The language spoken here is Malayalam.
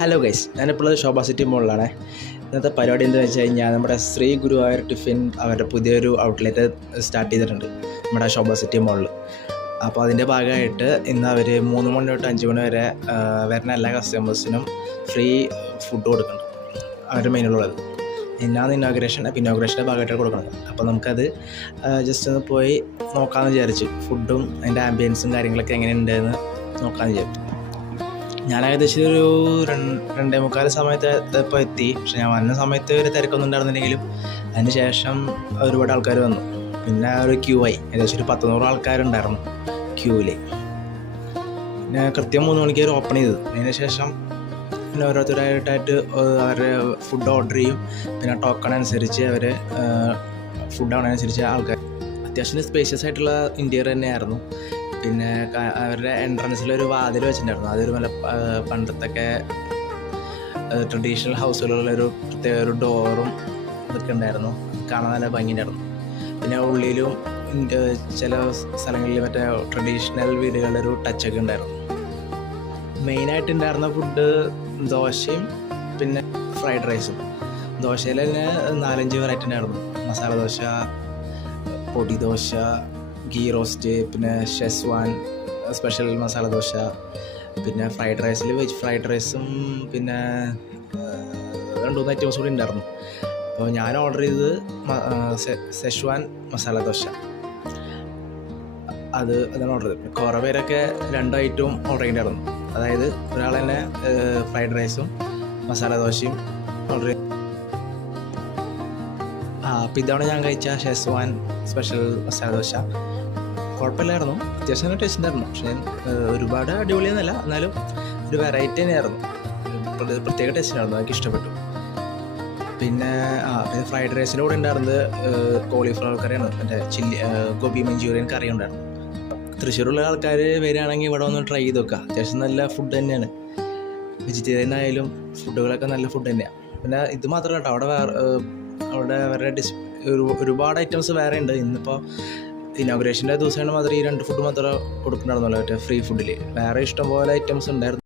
ഹലോ ഗൈസ്, ഞാനിപ്പോൾ ശോഭ സിറ്റി മോളിലാണ്. ഇന്നത്തെ പരിപാടി എന്താണെന്ന് വെച്ച് കഴിഞ്ഞാൽ നമ്മുടെ ശ്രീ ഗുരുവായൂർ ടിഫിൻ അവരുടെ പുതിയൊരു ഔട്ട്ലെറ്റ് സ്റ്റാർട്ട് ചെയ്തിട്ടുണ്ട് നമ്മുടെ ശോഭ സിറ്റി മോളിൽ. അപ്പോൾ അതിൻ്റെ ഭാഗമായിട്ട് ഇന്ന് അവർ 3 മണി തൊട്ട് 5 മണി വരെ വരുന്ന എല്ലാ കസ്റ്റമേഴ്സിനും ഫ്രീ ഫുഡ് കൊടുക്കുന്നുണ്ട്. അവരുടെ മെയിനുള്ളത് ഇന്നാണ് ഇനോഗ്രേഷൻ. അപ്പോൾ ഇനോഗ്രേഷൻ്റെ ഭാഗമായിട്ട് കൊടുക്കുന്നത്. അപ്പോൾ നമുക്കത് ജസ്റ്റ് ഒന്ന് പോയി നോക്കാമെന്ന് വിചാരിച്ചു. ഫുഡും അതിൻ്റെ ആംബിയൻസും കാര്യങ്ങളൊക്കെ എങ്ങനെയുണ്ടെന്ന് നോക്കാമെന്ന് വിചാരിച്ചു. ഞാൻ ഏകദേശം ഒരു 2:45 സമയത്ത് ഇപ്പോൾ എത്തി. പക്ഷെ ഞാൻ വന്ന സമയത്ത് ഒരു തിരക്കൊന്നും ഉണ്ടായിരുന്നില്ലെങ്കിലും അതിന് ശേഷം ഒരുപാട് ആൾക്കാർ വന്നു. പിന്നെ ഒരു ക്യൂ ആയി. ഏകദേശം ഒരു 100 ആൾക്കാരുണ്ടായിരുന്നു ക്യൂവിൽ. പിന്നെ കൃത്യം 3 മണിക്ക് അവർ ഓപ്പൺ ചെയ്തത്. അതിന് ശേഷം പിന്നെ ഓരോരുത്തരായിട്ടായിട്ട് അവരുടെ ഫുഡ് ഓർഡർ ചെയ്യും. പിന്നെ ടോക്കൺ അനുസരിച്ച് അവർ ഫുഡ് ആവുന്നതനുസരിച്ച് ആൾക്കാർ അത്യാവശ്യം സ്പേഷ്യസ് ആയിട്ടുള്ള ഇൻറ്റീരിയർ തന്നെയായിരുന്നു. പിന്നെ അവരുടെ എൻട്രൻസിലൊരു വാതിൽ വെച്ചിട്ടുണ്ടായിരുന്നു. അതൊരു നല്ല പണ്ടത്തൊക്കെ ട്രഡീഷണൽ ഹൗസുകളിലൊരു പ്രത്യേക ഒരു ഡോറും ഇതൊക്കെ ഉണ്ടായിരുന്നു. കാണാൻ നല്ല ഭംഗിയുണ്ടായിരുന്നു. പിന്നെ ഉള്ളിലും ചില സ്ഥലങ്ങളിൽ മറ്റേ ട്രഡീഷണൽ വീടുകളുടെ ഒരു ടച്ചൊക്കെ ഉണ്ടായിരുന്നു. മെയിനായിട്ടുണ്ടായിരുന്ന ഫുഡ് ദോശയും പിന്നെ ഫ്രൈഡ് റൈസും. ദോശയിൽ തന്നെ 4-5 വെറൈറ്റി ഉണ്ടായിരുന്നു. മസാല ദോശ, പൊടി ദോശ, ഗീ റോസ്റ്റ്, പിന്നെ ഷെസ്വാൻ സ്പെഷ്യൽ മസാല ദോശ, പിന്നെ ഫ്രൈഡ് റൈസിൽ വെജ് ഫ്രൈഡ് റൈസും പിന്നെ 2-3 ഐറ്റംസ് കൂടി ഉണ്ടായിരുന്നു. അപ്പോൾ ഞാൻ ഓർഡർ ചെയ്തത് ഷെസ്വാൻ മസാല ദോശ. അതാണ് ഓർഡർ ചെയ്തത്. കുറേ പേരൊക്കെ 2 ഐറ്റവും ഓർഡർ ചെയ്തിട്ടുണ്ടായിരുന്നു. അതായത് ഒരാൾ തന്നെ ഫ്രൈഡ് റൈസും മസാല ദോശയും ഓർഡർ ചെയ്തു. അപ്പോൾ ഇതാണ് ഞാൻ കഴിച്ച ഷെസ്വാൻ സ്പെഷ്യൽ മസാല ദോശ. കുഴപ്പമില്ലായിരുന്നു, അത്യാവശ്യം നല്ല ടേസ്റ്റ് ഉണ്ടായിരുന്നു. പക്ഷേ ഒരുപാട് അടിപൊളിയൊന്നുമല്ല, എന്നാലും ഒരു വെറൈറ്റി തന്നെയായിരുന്നു. പ്രത്യേക ടേസ്റ്റ് ഉണ്ടായിരുന്നു, എനിക്ക് ഇഷ്ടപ്പെട്ടു. പിന്നെ ഫ്രൈഡ് റൈസിൻ്റെ കൂടെ ഉണ്ടായിരുന്നത് കോളിഫ്ലവർ കറിയാണ്. മറ്റേ ഗോബി മഞ്ചൂരിയൻ കറി ഉണ്ടായിരുന്നു. തൃശ്ശൂരുള്ള ആൾക്കാർ വരികയാണെങ്കിൽ ഇവിടെ ഒന്ന് ട്രൈ ചെയ്ത് നോക്കുക. അത്യാവശ്യം നല്ല ഫുഡ് തന്നെയാണ്. വെജിറ്റേറിയൻ ആയാലും ഫുഡുകളൊക്കെ നല്ല ഫുഡ് തന്നെയാണ്. പിന്നെ ഇത് മാത്രമല്ല കേട്ടോ, അവിടെ അവരുടെ ഒരുപാട് ഐറ്റംസ് വേറെ ഉണ്ട്. ഇന്നിപ്പോൾ ഇനോഗ്രേഷൻ്റെ ദിവസമാണ് മാത്രം ഈ 2 ഫുഡ് മാത്രമേ കൊടുക്കുന്നുണ്ടായിരുന്നല്ലോ, മറ്റേ ഫ്രീ ഫുഡിൽ. വേറെ ഇഷ്ടംപോലെ ഐറ്റംസ് ഉണ്ടായിരുന്നു.